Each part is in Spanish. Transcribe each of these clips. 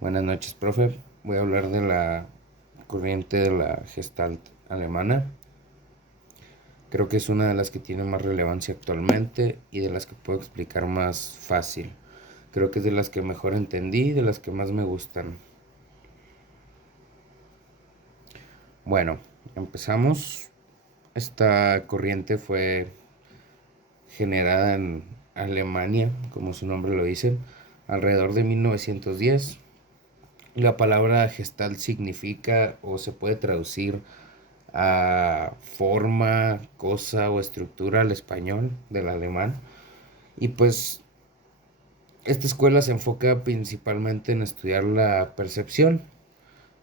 Buenas noches, profe. Voy a hablar de la corriente de la Gestalt alemana. Creo que es una de las que tiene más relevancia actualmente y de las que puedo explicar más fácil. Creo que es de las que mejor entendí y de las que más me gustan. Bueno, empezamos. Esta corriente fue generada en Alemania, como su nombre lo dice, alrededor de 1910. La palabra Gestalt significa o se puede traducir a forma, cosa o estructura al español del alemán. Y pues esta escuela se enfoca principalmente en estudiar la percepción,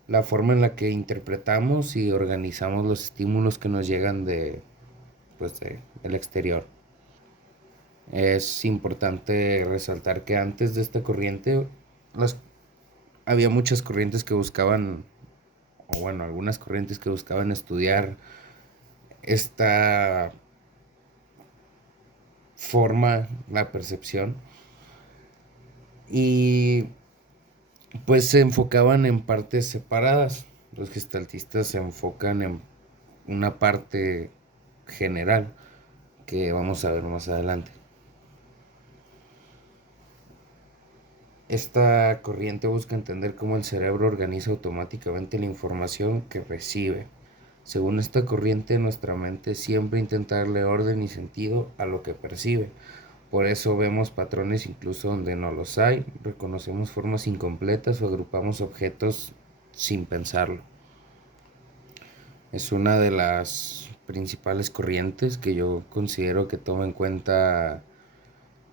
la forma en la que interpretamos y organizamos los estímulos que nos llegan de el exterior. Es importante resaltar que antes de esta corriente las, había muchas corrientes que buscaban, o bueno, algunas corrientes que buscaban estudiar esta forma, la percepción, y pues se enfocaban en partes separadas. Los gestaltistas se enfocan en una parte general que vamos a ver más adelante. Esta corriente busca entender cómo el cerebro organiza automáticamente la información que recibe. Según esta corriente, nuestra mente siempre intenta darle orden y sentido a lo que percibe. Por eso vemos patrones incluso donde no los hay, reconocemos formas incompletas o agrupamos objetos sin pensarlo. Es una de las principales corrientes que yo considero que toma en cuenta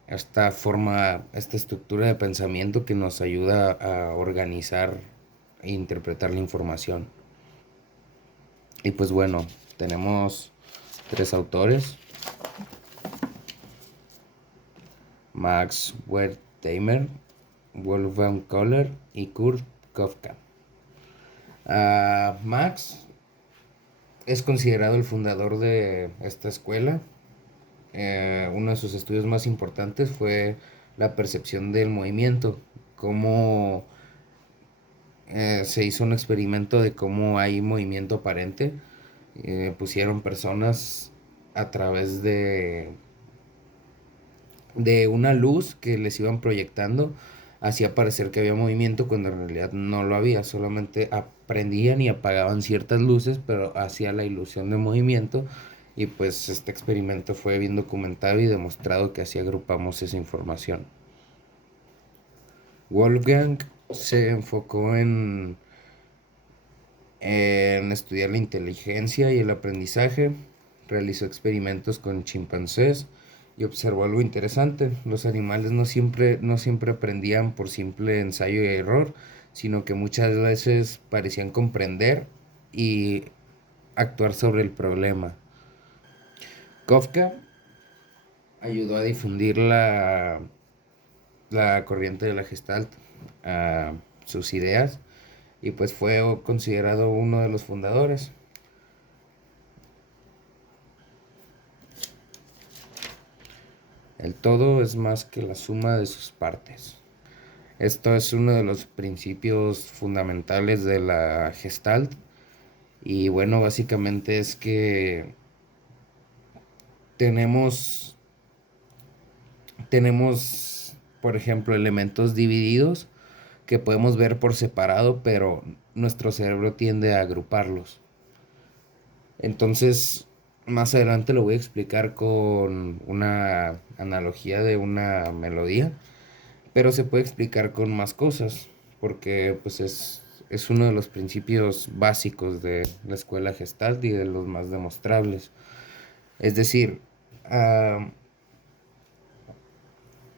esta forma, esta estructura de pensamiento que nos ayuda a organizar e interpretar la información. Y pues bueno, tenemos tres autores: Max Wertheimer, Wolfgang Kohler y Kurt Kofka. Max es considerado el fundador de esta escuela. Uno de sus estudios más importantes fue la percepción del movimiento, cómo se hizo un experimento de cómo hay movimiento aparente. Pusieron personas a través de una luz que les iban proyectando, hacía parecer que había movimiento cuando en realidad no lo había, solamente prendían y apagaban ciertas luces, pero hacía la ilusión de movimiento. Y pues este experimento fue bien documentado y demostrado que así agrupamos esa información. Wolfgang se enfocó en estudiar la inteligencia y el aprendizaje. Realizó experimentos con chimpancés y observó algo interesante: los animales no siempre aprendían por simple ensayo y error, sino que muchas veces parecían comprender y actuar sobre el problema. Kafka ayudó a difundir la corriente de la Gestalt, a sus ideas, y pues fue considerado uno de los fundadores. El todo es más que la suma de sus partes. Esto es uno de los principios fundamentales de la Gestalt. Y bueno, básicamente es que tenemos, tenemos, por ejemplo, elementos divididos que podemos ver por separado, pero nuestro cerebro tiende a agruparlos. Entonces, más adelante lo voy a explicar con una analogía de una melodía, pero se puede explicar con más cosas, porque pues es uno de los principios básicos de la escuela Gestalt y de los más demostrables. Es decir, uh,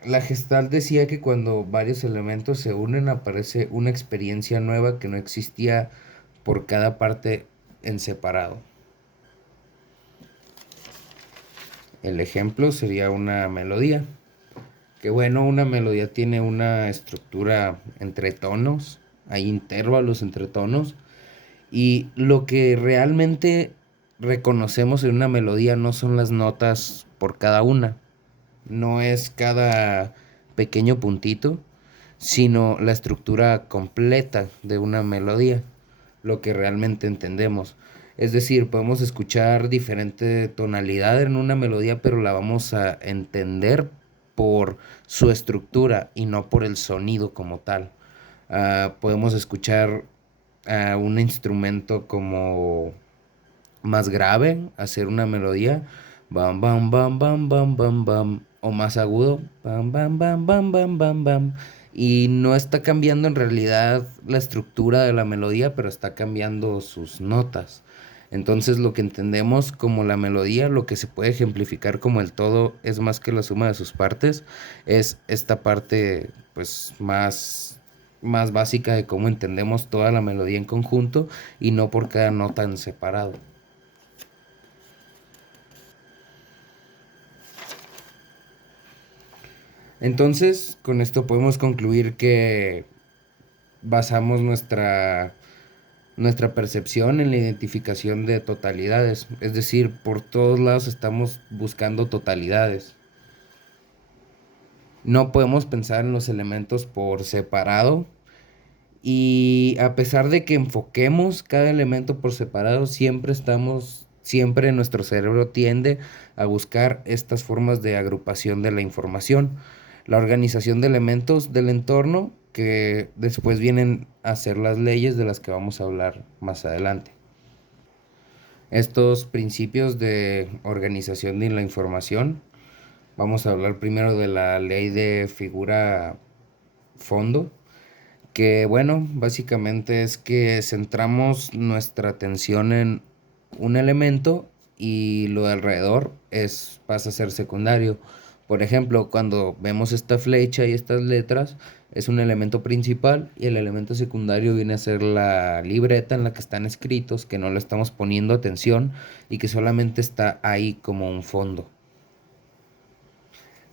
la Gestalt decía que cuando varios elementos se unen aparece una experiencia nueva que no existía por cada parte en separado. El ejemplo sería una melodía. Que bueno, una melodía tiene una estructura entre tonos, hay intervalos entre tonos, y lo que realmente reconocemos en una melodía no son las notas por cada una, no es cada pequeño puntito, sino la estructura completa de una melodía, lo que realmente entendemos. Es decir, podemos escuchar diferente tonalidad en una melodía, pero la vamos a entender por su estructura y no por el sonido como tal. Podemos escuchar un instrumento como más grave, hacer una melodía, bam, bam, bam, bam, bam, bam, bam, o más agudo, bam, bam, bam, bam, bam, bam, bam. Y no está cambiando en realidad la estructura de la melodía, pero está cambiando sus notas. Entonces lo que entendemos como la melodía, lo que se puede ejemplificar como el todo es más que la suma de sus partes, es esta parte pues más básica de cómo entendemos toda la melodía en conjunto y no por cada nota en separado. Entonces, con esto podemos concluir que basamos nuestra percepción en la identificación de totalidades. Es decir, por todos lados estamos buscando totalidades. No podemos pensar en los elementos por separado. Y a pesar de que enfoquemos cada elemento por separado, siempre nuestro cerebro tiende a buscar estas formas de agrupación de la información. La organización de elementos del entorno que después vienen a ser las leyes de las que vamos a hablar más adelante. Estos principios de organización de la información, vamos a hablar primero de la ley de figura fondo, que bueno, básicamente es que centramos nuestra atención en un elemento y lo de alrededor pasa a ser secundario. Por ejemplo, cuando vemos esta flecha y estas letras, es un elemento principal y el elemento secundario viene a ser la libreta en la que están escritos, que no le estamos poniendo atención y que solamente está ahí como un fondo.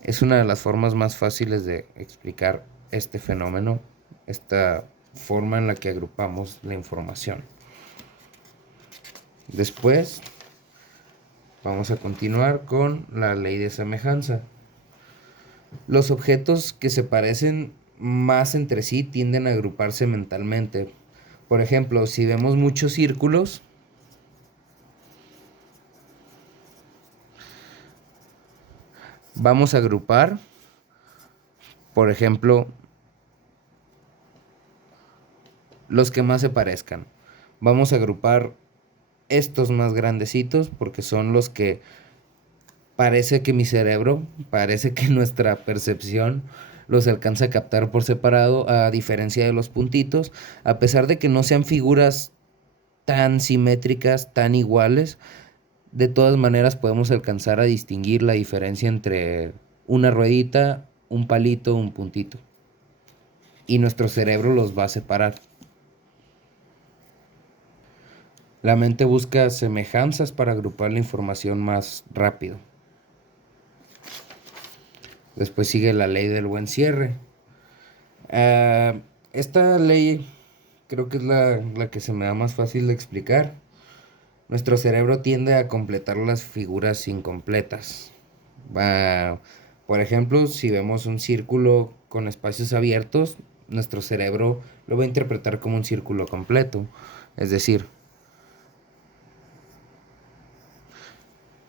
Es una de las formas más fáciles de explicar este fenómeno, esta forma en la que agrupamos la información. Después vamos a continuar con la ley de semejanza. Los objetos que se parecen más entre sí tienden a agruparse mentalmente. Por ejemplo, si vemos muchos círculos, vamos a agrupar, por ejemplo, los que más se parezcan. Vamos a agrupar estos más grandecitos porque son los que parece que mi cerebro, parece que nuestra percepción los alcanza a captar por separado, a diferencia de los puntitos, a pesar de que no sean figuras tan simétricas, tan iguales, de todas maneras podemos alcanzar a distinguir la diferencia entre una ruedita, un palito, un puntito. Y nuestro cerebro los va a separar. La mente busca semejanzas para agrupar la información más rápido. Después sigue la ley del buen cierre. Esta ley creo que es la que se me da más fácil de explicar. Nuestro cerebro tiende a completar las figuras incompletas. Por ejemplo, si vemos un círculo con espacios abiertos, nuestro cerebro lo va a interpretar como un círculo completo. Es decir,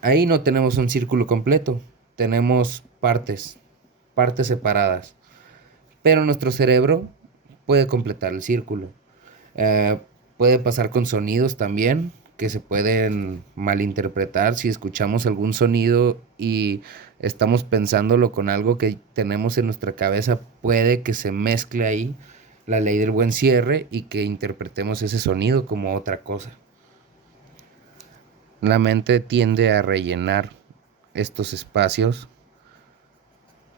ahí no tenemos un círculo completo, tenemos partes separadas. Pero nuestro cerebro puede completar el círculo. Eh, Puede pasar con sonidos también, que se pueden malinterpretar si escuchamos algún sonido y estamos pensándolo con algo que tenemos en nuestra cabeza, puede que se mezcle ahí la ley del buen cierre y que interpretemos ese sonido como otra cosa. La mente tiende a rellenar estos espacios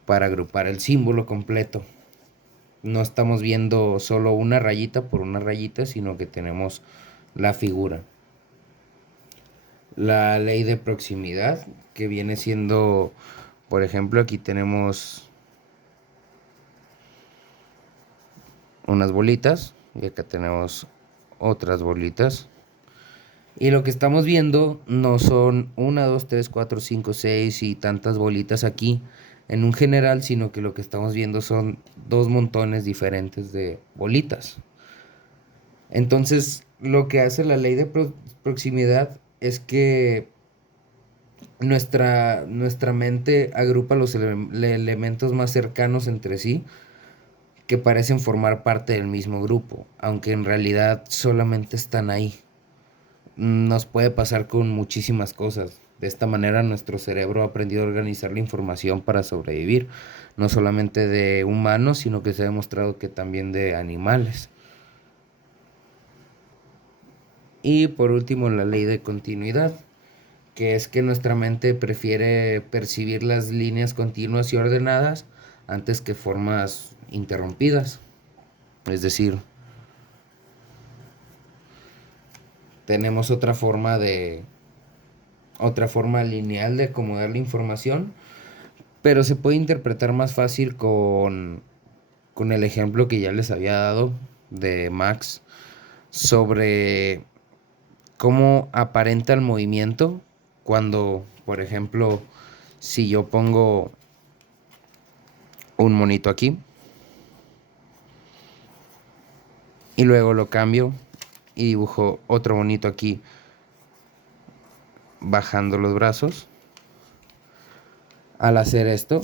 para agrupar el símbolo completo. No estamos viendo solo una rayita por una rayita, sino que tenemos la figura. La ley de proximidad, que viene siendo, por ejemplo, aquí tenemos unas bolitas y acá tenemos otras bolitas. Y lo que estamos viendo no son 1, 2, 3, 4, 5, 6 y tantas bolitas aquí, en un general, sino que lo que estamos viendo son dos montones diferentes de bolitas. Entonces, lo que hace la ley de proximidad es que nuestra mente agrupa los elementos más cercanos entre sí que parecen formar parte del mismo grupo, aunque en realidad solamente están ahí. Nos puede pasar con muchísimas cosas. De esta manera nuestro cerebro ha aprendido a organizar la información para sobrevivir, no solamente de humanos, sino que se ha demostrado que también de animales. Y por último, la ley de continuidad, que es que nuestra mente prefiere percibir las líneas continuas y ordenadas antes que formas interrumpidas. Es decir, tenemos otra forma lineal de acomodar la información, pero se puede interpretar más fácil con el ejemplo que ya les había dado de Max sobre cómo aparenta el movimiento cuando, por ejemplo, si yo pongo un monito aquí y luego lo cambio y dibujo otro monito aquí bajando los brazos. Al hacer esto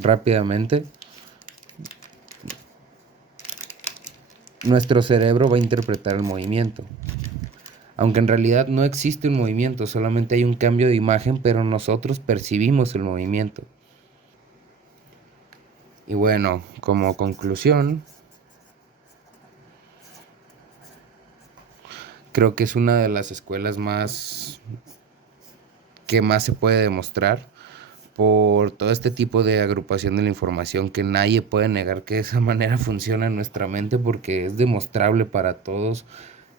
rápidamente, nuestro cerebro va a interpretar el movimiento. Aunque en realidad no existe un movimiento, solamente hay un cambio de imagen, pero nosotros percibimos el movimiento. Y bueno, como conclusión, creo que es una de las escuelas que más se puede demostrar por todo este tipo de agrupación de la información, que nadie puede negar que de esa manera funciona en nuestra mente porque es demostrable para todos.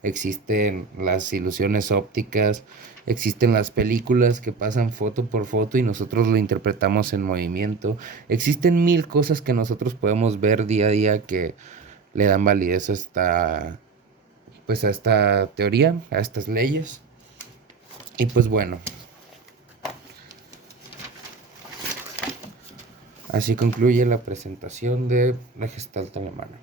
Existen las ilusiones ópticas, existen las películas que pasan foto por foto y nosotros lo interpretamos en movimiento. Existen mil cosas que nosotros podemos ver día a día que le dan validez pues a esta teoría, a estas leyes. Y pues bueno, así concluye la presentación de la Gestalt alemana.